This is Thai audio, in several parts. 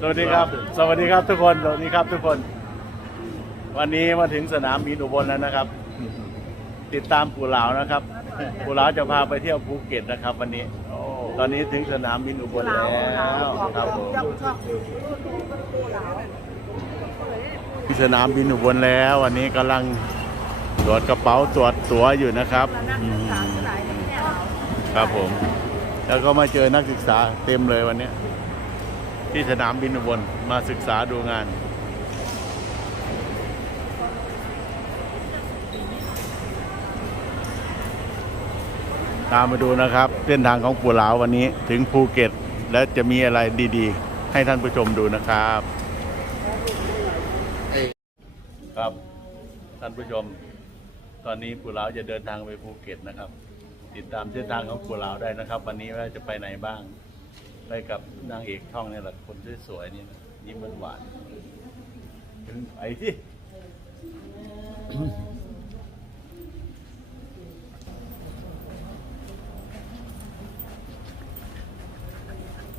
สวัสดีครับ สวัสดีครับทุกคน สวัสดีครับทุกคน วันนี้มาถึงสนามบินอุบลแล้วนะครับ ติดตามปู่เหลานะครับ ปู่เหลาจะพาไปเที่ยวภูเก็ตนะครับ วันนี้ ตอนนี้ถึงสนามบินอุบลแล้วครับผมที่สนามบินอุบลแล้ว วันนี้กำลังตรวจกระเป๋าตรวจตั๋วอยู่นะครับ ครับผม แล้วก็มาเจอนักศึกษาเต็มเลยวันนี้ ที่สนามบินอุบลมาศึกษาดูงาน ตามมาดูนะครับเส้นทางของปูหลาววันนี้ถึงภูเก็ต และจะมีอะไรดีๆ ให้ท่านผู้ชมดูนะครับ ครับท่านผู้ชม ตอนนี้ปูหลาวจะเดินทางไปภูเก็ตนะครับ ติดตามเส้นทางของปูหลาวได้นะครับ วันนี้ว่าจะไปไหนบ้าง ไปกับนางเอกช่องนี่แหละคนสวยๆนี่นะยิ้มหวานๆถึงไปที่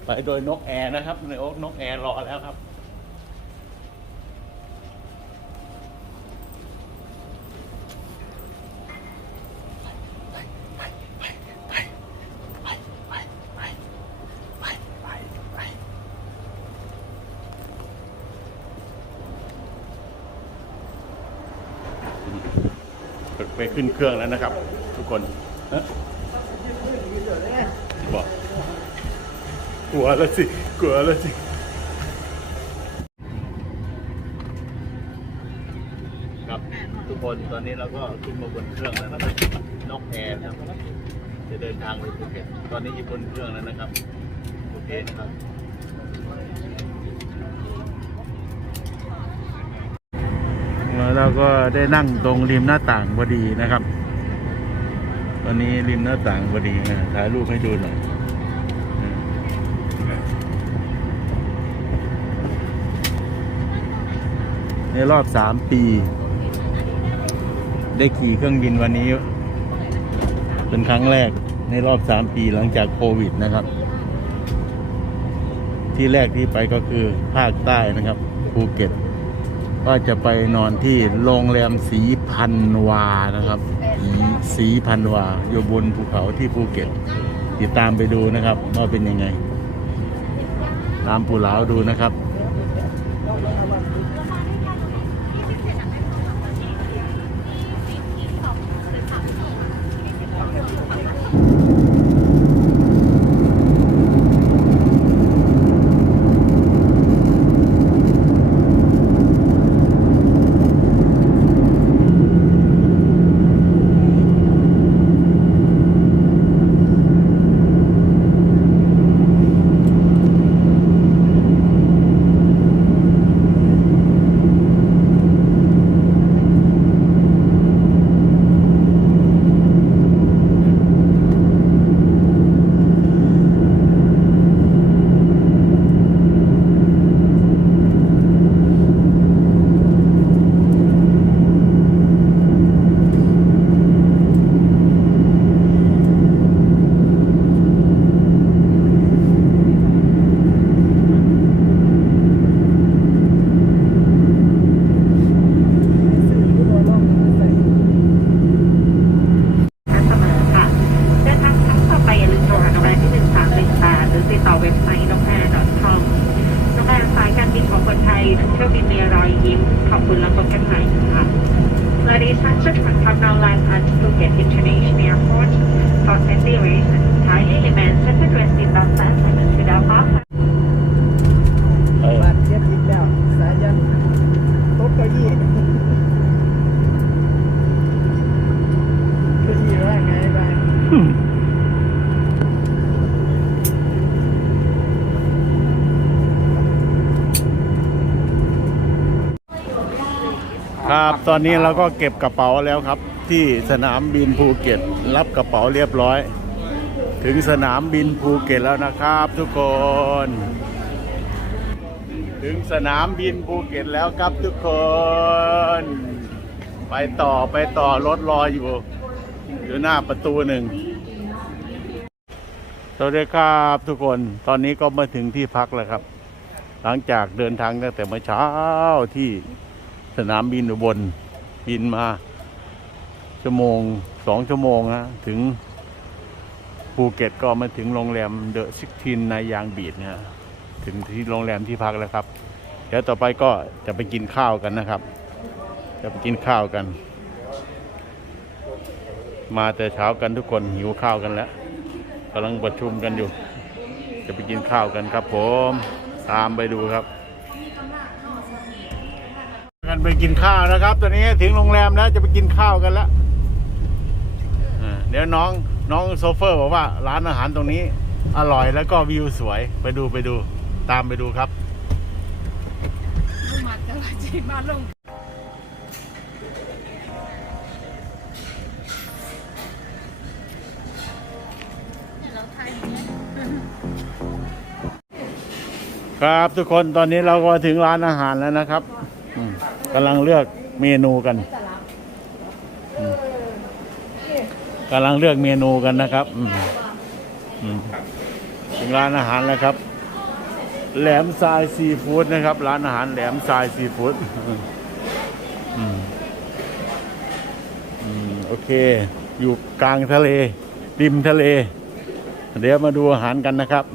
ไปโดยนกแอร์นะครับ ในโอ๊กนกแอร์รอแล้วครับ ไปขึ้นเครื่องแล้วนะครับ ทุกคนฮะบอกกลัวแล้วสิกลัวแล้วสิครับทุกคนตอนนี้เราก็ขึ้นมาบนเครื่องแล้วนะครับนกแอร์นะครับจะเดินทางไปภูเก็ตตอนนี้อยู่บนเครื่องแล้วนะครับโอเคนะครับ แล้วเราก็ได้นั่งตรงริมหน้าต่างพอดีนะครับ ตอนนี้ริมหน้าต่างพอดีนะถ่ายรูปให้ดูหน่อยในรอบสามปี ได้ขี่เครื่องบินวันนี้ เป็นครั้งแรกในรอบสามปีหลังจากโควิดนะครับ ที่แรกที่ไปก็คือภาคใต้นะครับภูเก็ต ก็จะไปนอนที่โรงแรมสีพันวานะครับสีสีพันวาอยู่บนภูเขาที่ภูเก็ต ติดตามไปดูนะครับว่าเป็นยังไง ตามปู่เหลาดูนะครับ เสมอค่ะเดินทางครั้งต่อไปอย่าลืมโทรหาโรงแรมที่ 1318หรือติดต่อเว็บไซต์นกแอร์ .com นกแอร์สายการบินของคนไทยทุก เที่ยวบินมีรอยยิ้มขอบคุณแล้วพบกันใหม่ค่ะ Ladies and gentlemen, have now land at Phuket International Airport. For Sandy Race, kindly remain seated with seatbelt fastened without fasten. บาดเจ็บอีกแล้ว สายันตกเก้าอี้เก้าอี้ว่าไงบ้าง ครับ ตอนนี้เราก็เก็บกระเป๋าแล้วครับ ที่สนามบินภูเก็ต รับกระเป๋าเรียบร้อย ถึงสนามบินภูเก็ตแล้วนะครับ ทุกคน ถึงสนามบินภูเก็ตแล้วครับทุกคน ไปต่อไปต่อรถรออยู่ อยู่หน้าประตูหนึ่งสวัสดีครับทุกคนตอนนี้ก็มาถึงที่พักแล้วครับ หลังจากเดินทางตั้งแต่เมื่อเช้าที่ สนามบินอุบลบินมาชั่วโมงสองชั่วโมงฮะถึงภูเก็ตก็มาถึงโรงแรมเดอะซิกทินในยางบีดนะฮะถึงที่โรงแรมที่พักแล้วครับ เดี๋ยวต่อไปก็จะไปกินข้าวกันนะครับ จะไปกินข้าวกัน มาแต่เช้ากันทุกคนหิวข้าวกันแล้วกำลังประชุมกันอยู่ จะไปกินข้าวกันครับ ผมตามไปดูครับ กันไปกินข้าวนะครับ ตอนนี้ถึงโรงแรมแล้วจะไปกินข้าวกันแล้วอ่าเดี๋ยวน้องน้องโซเฟอร์บอกว่า ร้านอาหารตรงนี้ อร่อยแล้วก็วิวสวยไปดูไปดูตามไปดูครับมาแต่ว่าจีมาลงเราไทยเนี่ยครับทุกคนตอนนี้เราก็มาถึงร้านอาหารแล้วนะครับอืม กำลังเลือกเมนูกันกำลังเลือกเมนูกันนะครับถึงร้านอาหารแล้วครับ แหลมทรายซีฟู้ดนะครับ ร้านอาหารแหลมทรายซีฟู้ดโอเค อยู่กลางทะเลริมทะเล เดี๋ยวมาดูอาหารกันนะครับ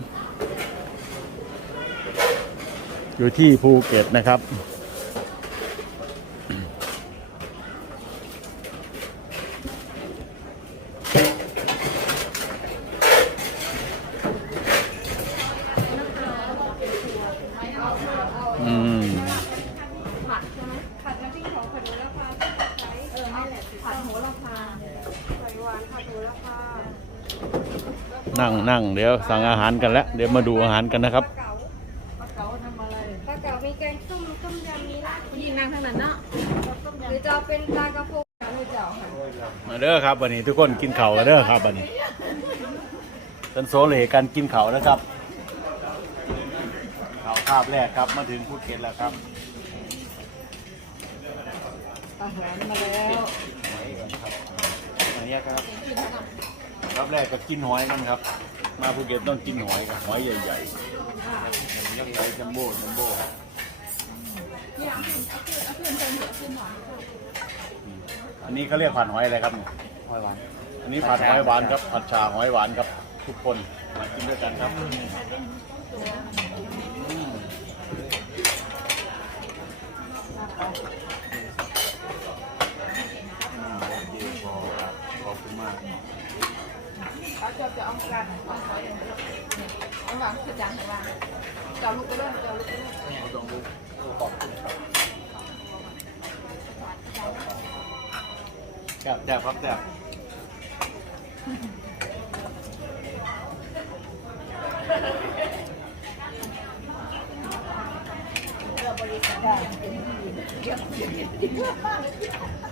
อยู่ที่ภูเก็ตนะครับ อืม ผัดใช่ไหมผัดน้ำพริกของผัดโหระพาใช้เออไม่แหละผัดโหระพาใส่หวานผัดโหระพา นั่งนั่งเดี๋ยวสั่งอาหารกันแล้ว เดี๋ยวมาดูอาหารกันนะครับเก๋าปลาเก๋าทำอะไรปลาเก๋ามีแกงส้มต้มยำมีลาบยิงนางทางนั้นเนาะหรือจะเอาเป็นปลากระพงหรือจะเอาค่ะมาเด้อครับวันนี้ทุกคนกินเขาวกันเด้อครับวันนี้เป็นโซเลกันกินเขาวนะครับเขาวคาบแรกครับมาถึงภูเก็ตแล้วครับอาหารมาแล้วหอยก่อนครับอันนี้ ครับรับแรกก็กินหอยกันครับ มาภูเก็ตต้องกินหอยกับหอยใหญ่ๆยักษ์ใหญ่จัมโบ้จัมโบ้อันนี้เขาเรียกผัดหอยอะไรครับเนี่ยหอยหวาน อันนี้ผัดหอยหวานครับผัดชาหอยหวานครับ ทุกคนมากินด้วยกันครับ เขาจะเอากันเอาขออย่างเดียวเอาวางคือจานวางเจ้าลูกก็เริ่มเจ้าลูกก็เริ่มเราต้องรู้ขอบคุณครับแซ่บแซ่บครับแซ่บเนี่ยถ้าหลังแล้วไม่อีกนะโมวิ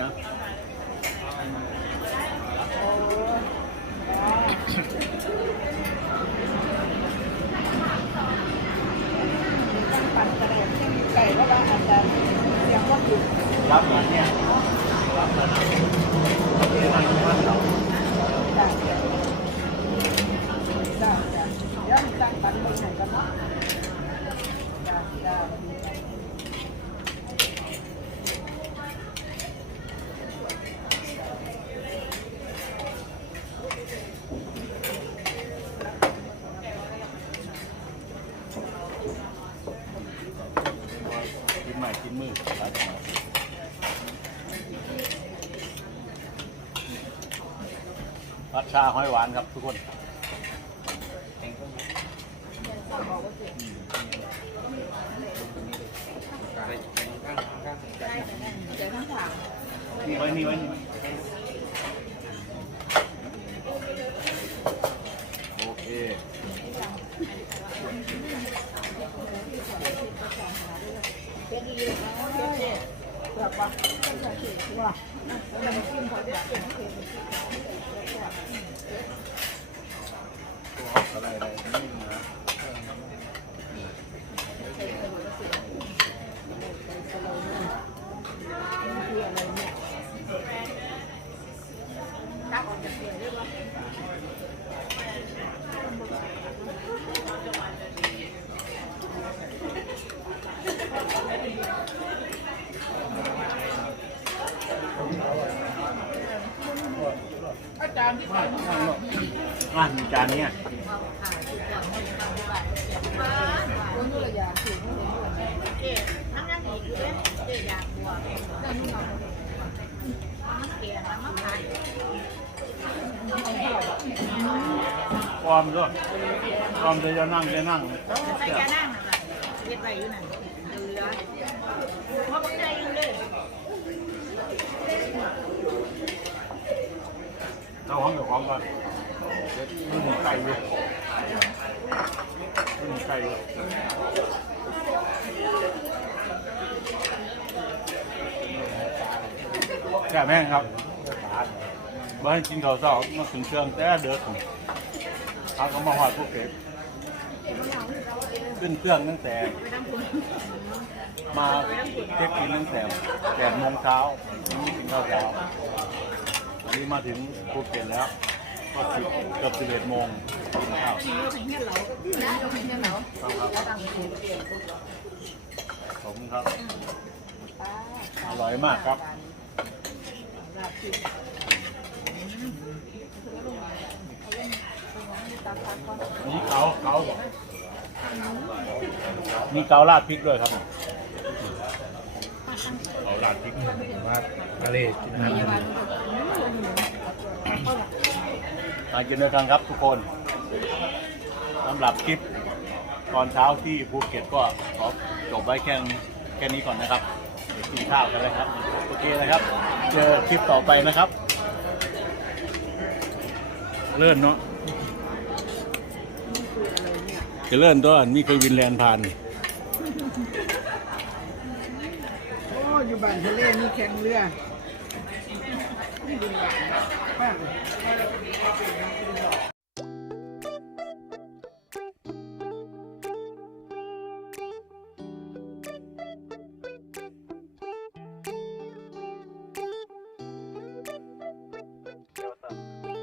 นะปั่นกระเด็นที่มีไก่แล้วก็อาจจะเสียงว่าอยู่รับเงินเนี่ยรับเงินเอาเดี๋ยวมันมันเรา ได้ได้ได้เดี๋ยวตั้งปั่นบนไหนกันเนาะได้ได้ กินใหม่กินมือรับมาผัด ชาหอยหวานครับทุกคนเดี๋ยวข้างหลังนี่ไว้นี่ไว้นี่ไว้โอเค แบบว่าว่ามันกินพอดี อะไรอะไรนี่นะ อะมีจานนี้อะความด้วยความจะจะนั่งจะนั่งใส่กระนั่งน่ะเฮ็ดไว้อยู่นั่นเหลือเพราะบ่ได้อยู่เลย เราห้องอยู่ของก่อนเด็ดมันหมูไก่อยู่มันหมูไก่อยู่แค่แม่งครับบ้านกินข้าวเช้ามาถึงเครื่องแต่เดือดเขาก็มาหอดภูเก็ตขึ้นเครื่องตั้งแต่มาเช็คอินตั้งแต่แปดโมงเช้ากินข้าวเช้า นี้มาถึงภูเก็ตแล้วก็เกือบสิบเอ็ดโมงกินข้าวขอบคุณครับ อร่อยมากครับนี่เกาเกามีเการาดพริกด้วยครับเการาดพริกมาทะเลกินน้ำ กินด้วยกันครับทุกคนสำหรับคลิปตอนเช้าที่ภูเก็ตก็ขอจบไว้แค่แค่นี้ก่อนนะครับกินข้าวกันเลยครับโอเคนะครับ เจอคลิปต่อไปนะครับ เลื่อนเนาะจะเลื่อนตัวนี่คือวินแลนด์ผ่านโอ้อยู่บ้านทะเลมีแข่งเรือ นี่ดูบ้านป้า